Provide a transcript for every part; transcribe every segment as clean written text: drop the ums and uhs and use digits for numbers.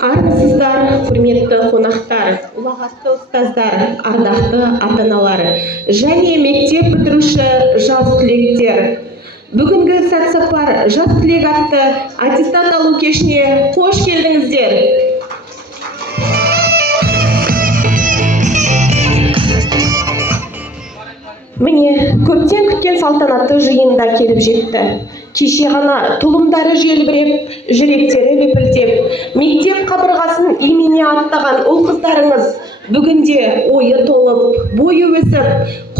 Армысыздар, құрметті қонақтар, ұлағатты ұстаздар, ардақты ата-аналар және мектеп бітіруші жас түлектер. Бүгінгі сәт-сапар жас түлек атты аттестат алу кешіне қош келдіңіздер. Міне, көптен күткен салтанатты жиында келіп жетті. Кеше ғана тұлымдары желбіреп, жүректері лепілдеп, мектеп қабырғасын имене аттаған ұл-қыздарыңыз бүгінде ойы толып, бойы өсіп,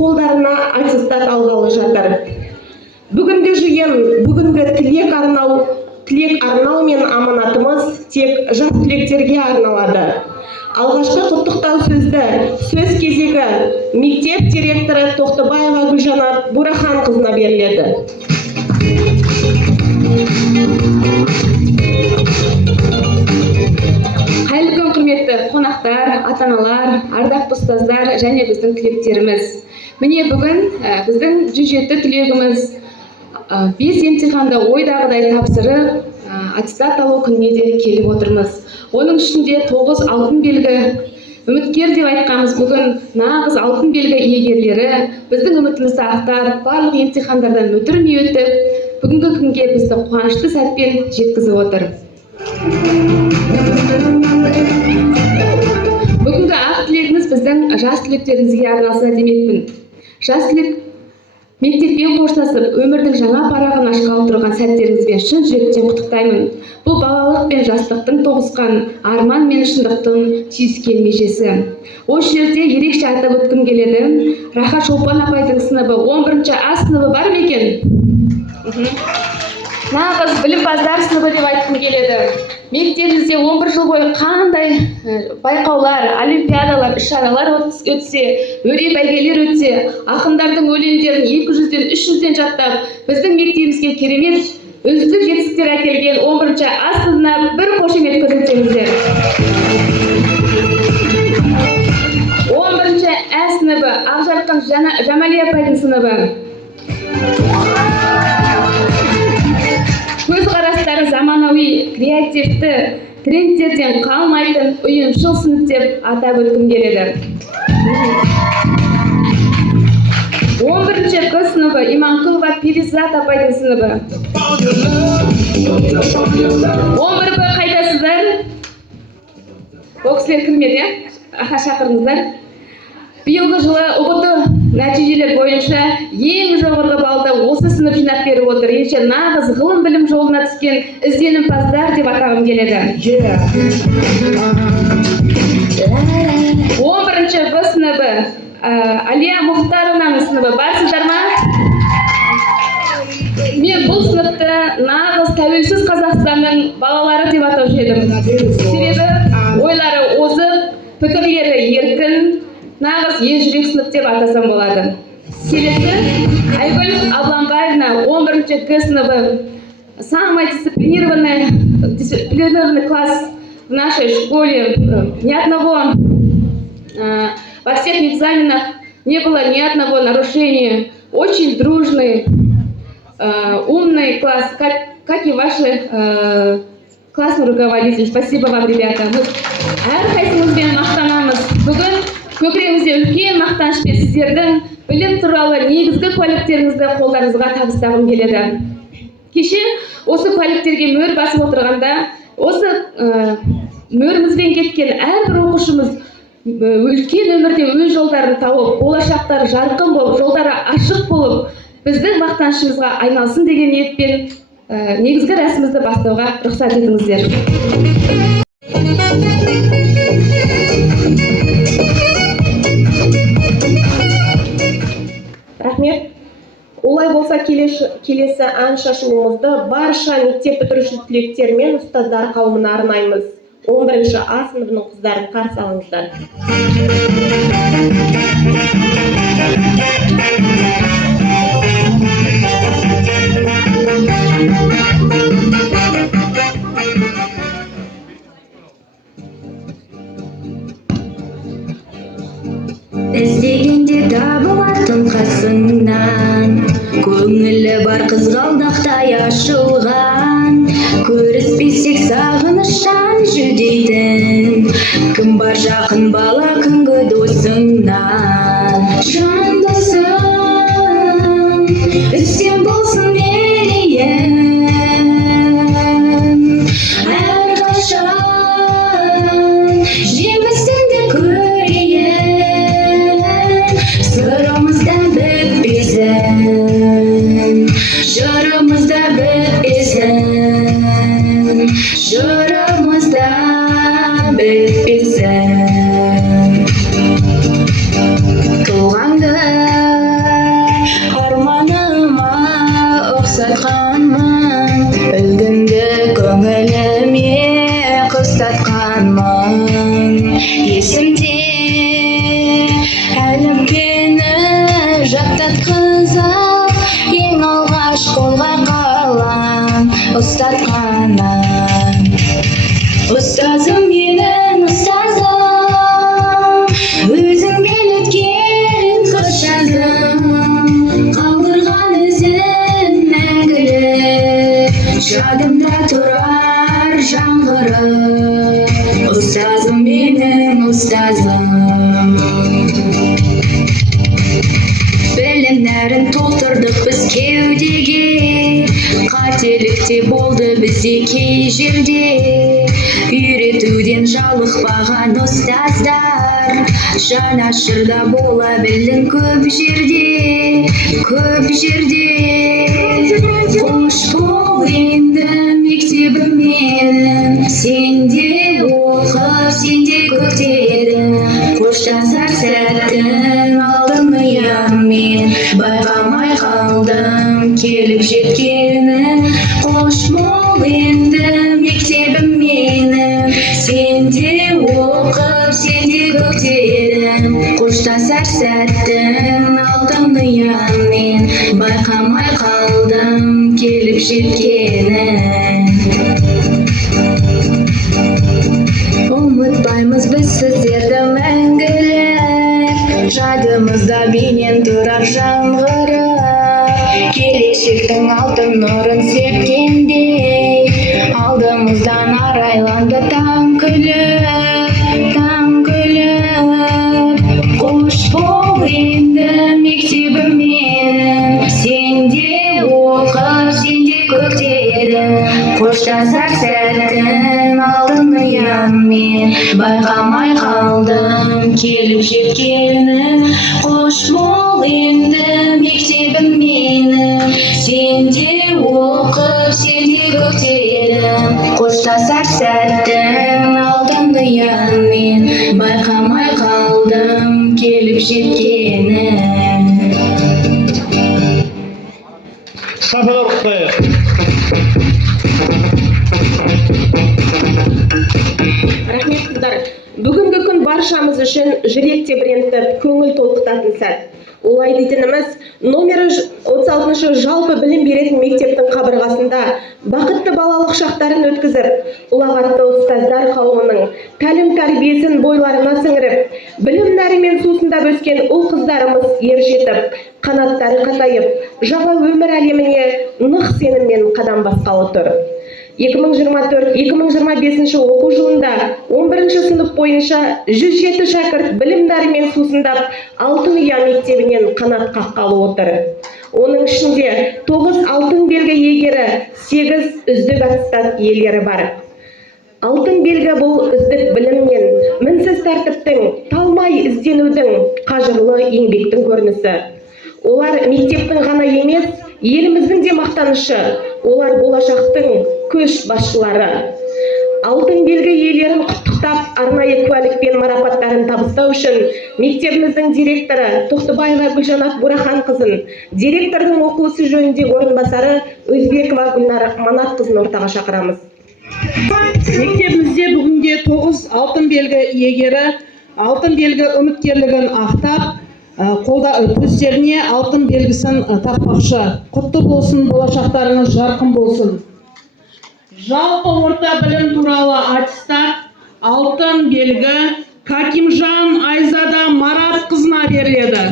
қолдарына аттестат алғалы жатыр. Бүгінгі жиын, бүгінгі тілек арнау мен аманатымыз тек жас түлектерге арналады. Алғашқы құттықтау сөзді сөз кезегі мектеп директоры Тоқтыбаева Гүлжанат Бураханқызына беріледі. Қайырлы күн, құрметті қонақтар, ата-аналар, ардақты ұстаздар және біздің түлектеріміз. Міне бүгін біздің 107 түлегіміз 5 емтиханды ойдағыдай тапсырып, аттестат алу күніне де келіп отырмыз. Оның ішінде 9 алтын белгі үміткер деп айтқанымыз бүгін нағыз алтын белгі иегерлері біздің үмітімізді ақтап, барлық емтихандардан мүдірмей өтіп, бүгінгі күнге бізді қуанышты сәтпен жеткізіп отыр. Бүгінгі ақ тілегіміз біздің жас түлектерімізге арналса демекпін. Жас түлек мектеппен қоштасып, өмірдің жаңа парағын ашқалы тұрған сәттеріңізбен шын жүректен құттықтаймын. Бұл балалық пен жастықтың тоғысқан, арман мен шындықтың түйіскен межесі. Осы жерде ерекше атап өткім келеді. Рахат Шолпан апайдың сыныбы 11-ші А сыныбы бар ма екен? Нағыз білімпаздар сыныбы деп айтқым келеді. Мектебімізде 11 жыл бойы қандай байқаулар, олимпиадалар, іс-шаралар өтсе, өре бәйгелер өтсе, ақындардың өлеңдерін 200-ден 300-ден жаттап, біздің мектебімізге керемет үздік жетістіктер әкелген 11-ші А сыныбына бір қошемет көрсетсеңіздер. 11-ші Ә сыныбы Ақжарқын Жамали апайдың сыныбы. Көзқарастары заманауи, креативті, трендтерден қалмайтын ұйымшыл сынып деп атап өткім келеді. 11-ші Б сыныбы Иманқұлова Перизат апайдың сыныбы. 11 Б қайдасыздар? Ол кісілер кірмеді, шақырыңыздар. Биылғы жылы ұбт нәтижелер бойынша ең жоғарғы балды осы сынып жинап беріп отыр. Ендеше нағыз ғылым білім жолына түскен ізденімпаздар деп атағым келеді. 11-ші Б сыныбы Алия Мұхтаровнаның сыныбы барсыздар ма? Мен бұл сыныпты нағыз тәуелсіз Қазақстанның балалары деп атап едім. Себебі ойлары озық, пікірлері еркін, нағыз ержүрек сынып деп атасам болады. Келесі Айгүл Абланбаевна 11-ші Г сыныбы. Самый дисциплинированный класс в нашей школе. Ни одного во всех экзаменах не было ни одного нарушения. Очень дружный, умный класс, как и ваши классный руководитель. Спасибо вам, ребята. Мы әрқайсымызбен мақтанамыз. Бүгін көкірегімізде үлкен мақтанышпен сіздердің білім туралы негізгі куәліктеріңізді қолдарыңызға табыстағым келеді. Кеше осы куәліктерге мөр басып отырғанда, осы мөрімізбен кеткен әрбір оқушымыз үлкен өмірде өз жолдарын тауып, болашақтары жарқын болып, жолдары ашық болып, біздің мақтанышымызға айналсын деген ниетпен негізгі рәсімізді бастауға рұқсат етіңіздер. Рахмет. Олай болса келесі ән шашуымызды барша мектеп бітіруші түлектер мен ұстаздар қауымына арнаймыз. 11-ші А сыныбының қыздарын қарсы алыңыздар. Іздегенде табылатын қасыңнан, көңілі бар қызғалдақтай ашылған, Көріспесек сағыныштан жүдейтін, кім бар жақын бала күнгі досыңнан. Жан досым, үстем болсын мерейін, әрқашан жемісіңді көрейін, сырымызда бітпесін, жырымызда бітпесін, жырымызда бітпесін. Туғанды арманыма ұқсатқанмын, үлгіңді көңіліме қыстатқанмын. Есімде әліппені жаттатқызып, ең алғаш қолға қалам ұстатқанын. Ұстазым менің ұстазым, өзің белеткен қыз жазым, қалдырған ізін мәңгілік, жадымда тұрар жаңғырып. Ұстазым менің ұстазым. Білім нәрін толтырдық біз кеудеге, қателік те болды бізде кей жерде. Үйретуден жалықпаған ұстаздар, жанашырда бола білдің көп жерде, көп жерде. Қош бол енді мектебім менің, сенде оқып, сенде көктедім. Қоштасар сәттің алдын ұяңмен, байқамай қалдым келіп жеткенін. Қош бол енді мектебім менің, сенде оқып, сенде көктедім. Қоштасар сәттің алдын ұяңмен, байқамай қалдым келіп жеткенін. Ұмытпаймыз біз сіздерді мәңгілік, жадымызда бейнен тұрар жаңғырып. Келешектің алтын нұрын сепкендей, алдымыздан арайланды таң күліп, таң күліп. Қош бол енді мектебім менің, сенде оқып, сенде көктедім. Қоштасар сәттің алдын ұяңмен, байқамай қалдым келіп жеткенін. Қош бол енді мектебім менің, сенде оқып, сенде көктедім. Қоштасар сәттің алдын ұяңмен, байқамай қалдым келіп жеткенін. Шабалар құттықтайық. Рахмет қыздар. Бүгінгі күн баршамыз үшін жүрек тебірентіп, көңіл толқытатын сәт. Олай дейтініміз, номері 36 жалпы білім беретін мектептің қабырғасында бақытты балалық шақтарын өткізіп, ұлағатты ұстаздар қауымының тәлім-тәрбиесін бойларына сіңіріп, білім нәрімен сусындап өскен ұл қыздарымыз ержетіп, қанаттары қатайып, жаңа өмір әлеміне нық сеніммен қадам басқалы тұр. 2024-2025 оқу жылында 11 сынып бойынша 107 шәкірт білім нәрімен сусындап, Алтын ұя мектебінен қанат қаққалы отыр. Оның ішінде 9 алтын белгі иегері, 8 үздік аттестат иелері бар. Алтын белгі бұл үздік білім мен мінсіз тәртіптің, талмай ізденудің, қажырлы еңбектің көрінісі. Олар мектептің ғана емес, еліміздің де мақтанышы. Олар болашақтың көш басшылары. Алтын белгі иелерін құттықтап, арнайы куәлікпен марапаттарын табыстау үшін мектебіміздің директоры Тоқтыбаева Гүлжанат Бураханқызын, директордың оқу ісі жөніндегі орынбасары Өзбекова Гүлнар Манатқызын ортаға шақырамыз. Мектебімізде бүгінге 9 алтын белгі иегері алтын белгі үміткерлігін ақтап, көздеріне алтын белгісін тақпақшы. Құтты болсын, болашақтарыңыз жарқын болсын. Жалпы орта білім туралы аттестат алтын белгі Какимжан Айзада Маратқызына беріледі.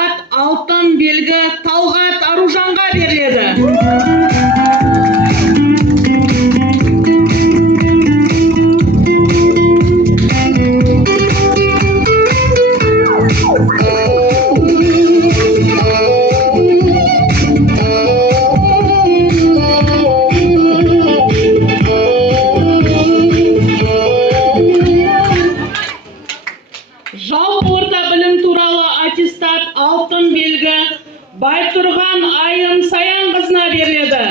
аттестат алтын белгі Талғат Аружанға беріледі. Жалпы орта білім туралы аттестат алтын белгі Байтұрған Айым Саянқызына беріледі.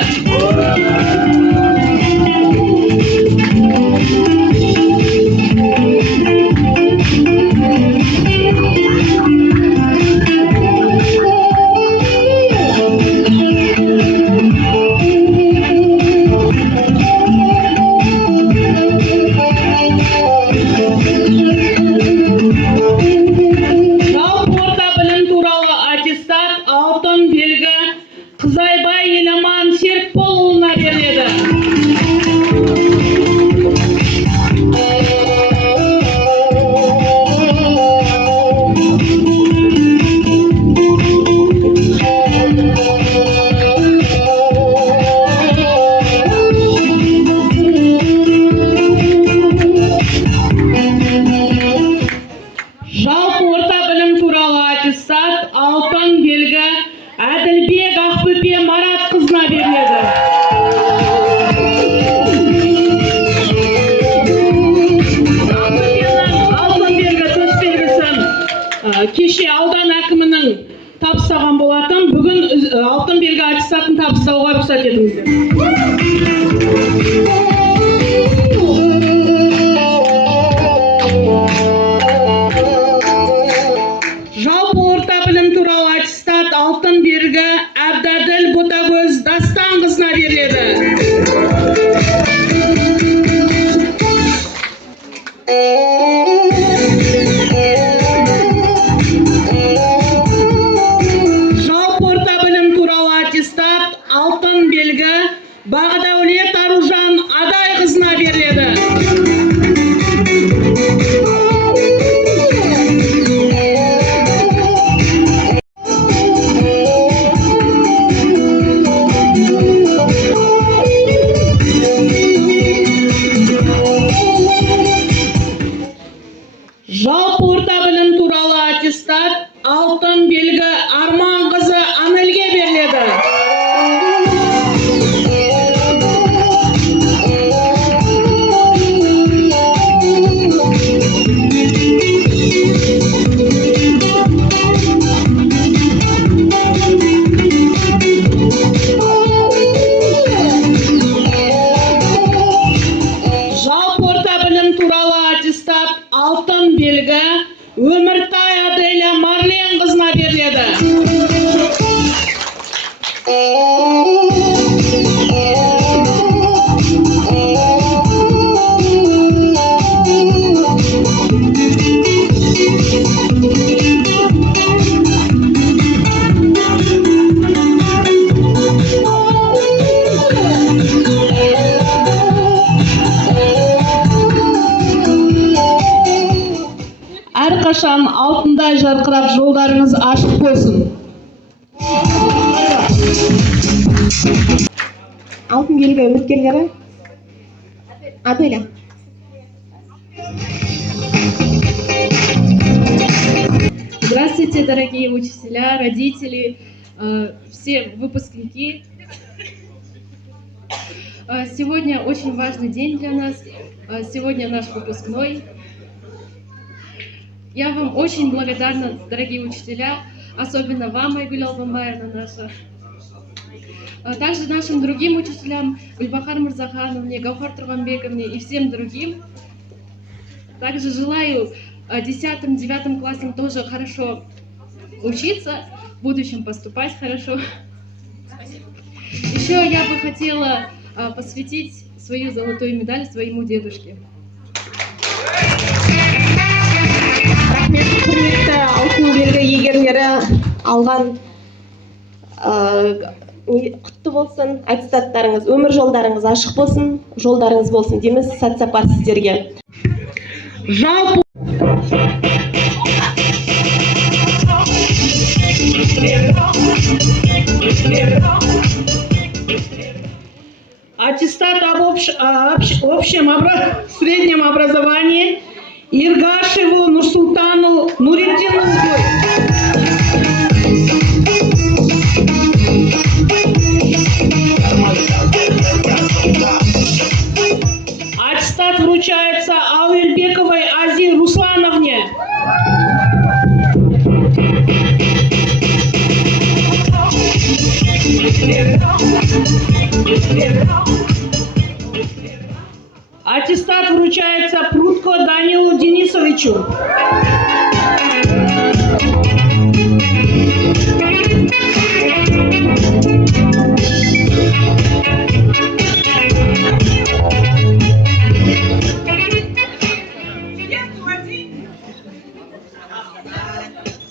Алтын белгі Қызайбай Еламан Серікболұлына беріледі. Жалпы орта білім туралы аттестат алтын белгі Әділбек Ақбөпе Маратқызына беріледі. Алтын белгі төсбелгісін кеше аудан әкімінің табыстаған болатын. Бүгін алтын белгі аттестатын табыстауға рұқсат етіңіздер. Жалпы орта білім туралы аттестат алтын белгі Әбдәділ Ботагөз Дастанқызына беріледі. Жалпы орта білім туралы аттестат алтын белгі Бағдәулет Аружан Адайқызына беріледі. Жалпы орта білім туралы аттестат алтын белгі Арманқызы Анелге беріледі. Жалпы орта білім туралы аттестат алтын белгі Өміртай Аделя Марленқызына беріледі. Әрқашан алтындай жарқырап жолдарыңыз ашық болсын. Алтын белгі үміткерлері Аделя. Здравствуйте, дорогие учителя, родители, все выпускники. Сегодня очень важный день для нас. Сегодня наш выпускной. Я вам очень благодарна, дорогие учителя, особенно вам, Айгуль Албамбаевна наша. Также нашим другим учителям, Гульбахар Мурзахановне, Гаухар Турганбековне и всем другим. Также желаю 10-9 классам тоже хорошо учиться, в будущем поступать хорошо. Еще я бы хотела посвятить свою золотую медаль своему дедушке. Рахмет, құрметті алтын белгі иегерлері алған құтты болсын, аттестаттарыңыз, өмір жолдарыңыз ашық болсын, жолдарыңыз болсын дейміз. Сәт сапар сіздерге. Жалпы Аттестат об среднем образовании Иргашеву Нурсултану Нуриддинову. Аттестат вручается Ауэльбековой Азе Руслановне. Аттестат вручается Прудко Данилу Денисовичу.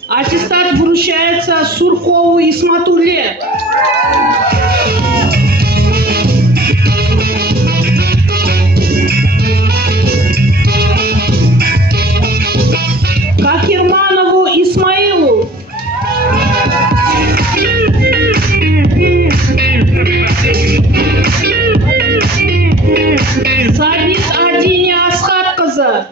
Аттестат вручается Суркову Исматулле. Кахирманову Исмаилу. Сабит Адине Асхатқызы.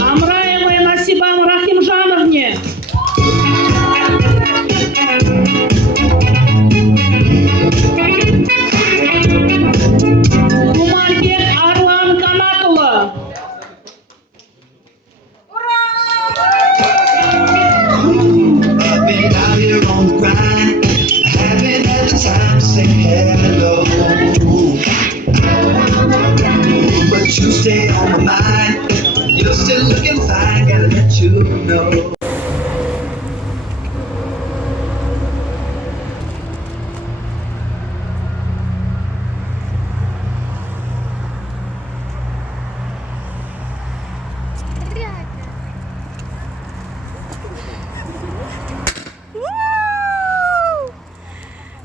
Амраевой Насибам Рахимжановне. Кумарбек Арлан Канатұлы. I've been out here on the grind. I haven't had the time to say hello. But you stay on my mind. You're still looking fine, gotta let you know.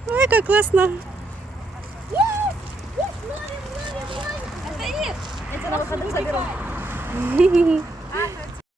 Ой, как классно! Я тебя на выходных заберу.